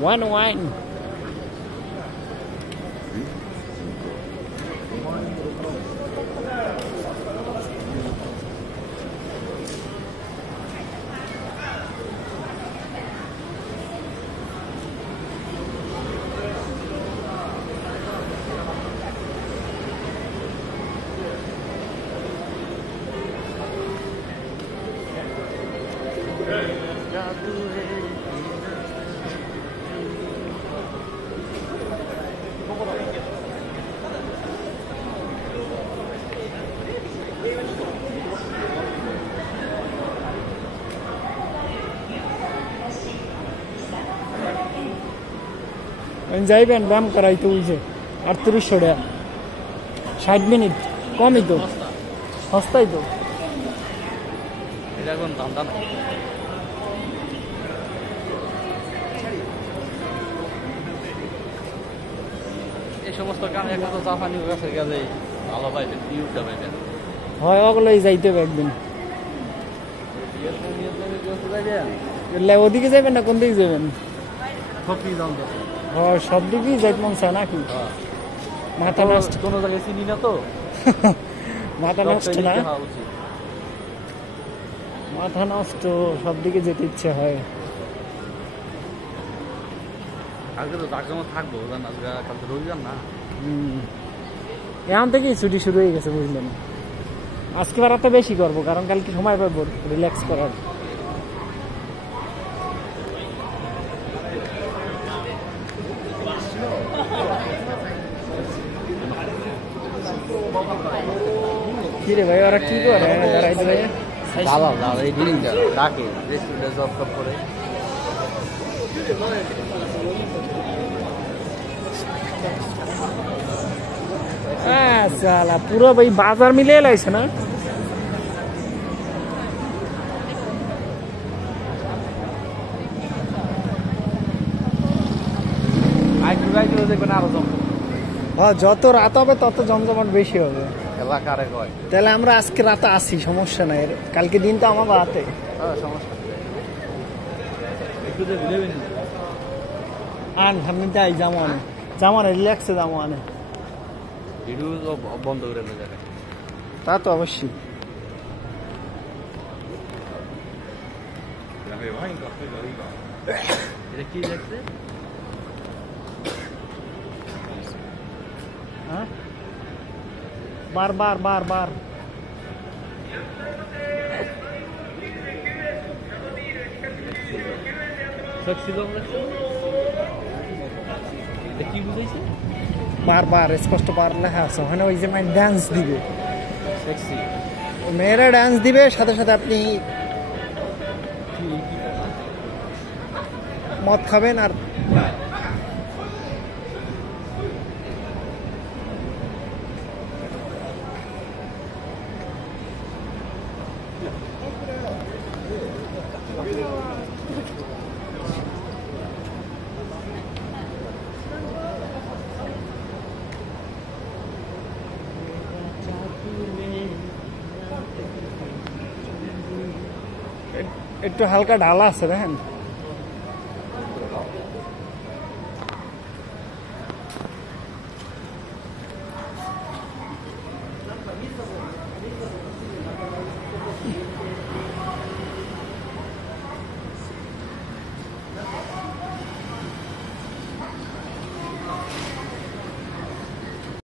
One wine. যাইবেন ব্যায়াম করাইতে উঠছে 3800 টাকা 60 মিনিট কমই তো সস্তাই তো এটা কোন দাম না এই সমস্ত কামে একটা তো জাপানি কাছে গেলে ভালো পাইবেন ইউটা পাইবেন হয় ওগুলোই যাইতে হবে একদিন ওদিকে যাবেন না কোন দিকে যাবেন সব দিকেই যাইতে মন চায় নাকি মাথা নষ্ট কোনো জায়গায় চিনি না তো মাথা নষ্ট না মাথা নষ্ট সব দিকে যেতে ইচ্ছে হয় আজকে তো জাকজমক থাকবো জান আজকে কালকে রবিবার না এখন থেকেই ছুটি শুরু হয়ে গেছে বুঝলেন আজকে বেড়াতে বেশি করবো কারণ কালকে সময় পাবো রিল্যাক্স করার কি রে ভাই ওরা কি করে দাঁড়াইতে ভাই দাদা দাদা এই ডিলিংটা ডাকে রেস্টুরেন্টে জব টপ করে হ্যাঁ সালা পুরো ভাই বাজার মিলে লাইছে না যত রাত হবে তত জমজমাট বেশি হবে তাহলে আমরা আজকে রাতে আসি সমস্যা নাই কালকে দিন তো আমার রাতে আন সামনে যাই জামা রিল্যাক্সে যাবো আনে বন্ধ করে তা তো অবশ্যই এটা কি দেখছে হ্যাঁ বার কি বুঝাইছে বার স্পষ্ট বার লেখা আছে ওখানে ওই যে ডান্স দিবে মেয়েরা ডান্স দিবে সাথে সাথে আপনি মদ খাবেন আর একটু হালকা ঢালা আছে দেখেন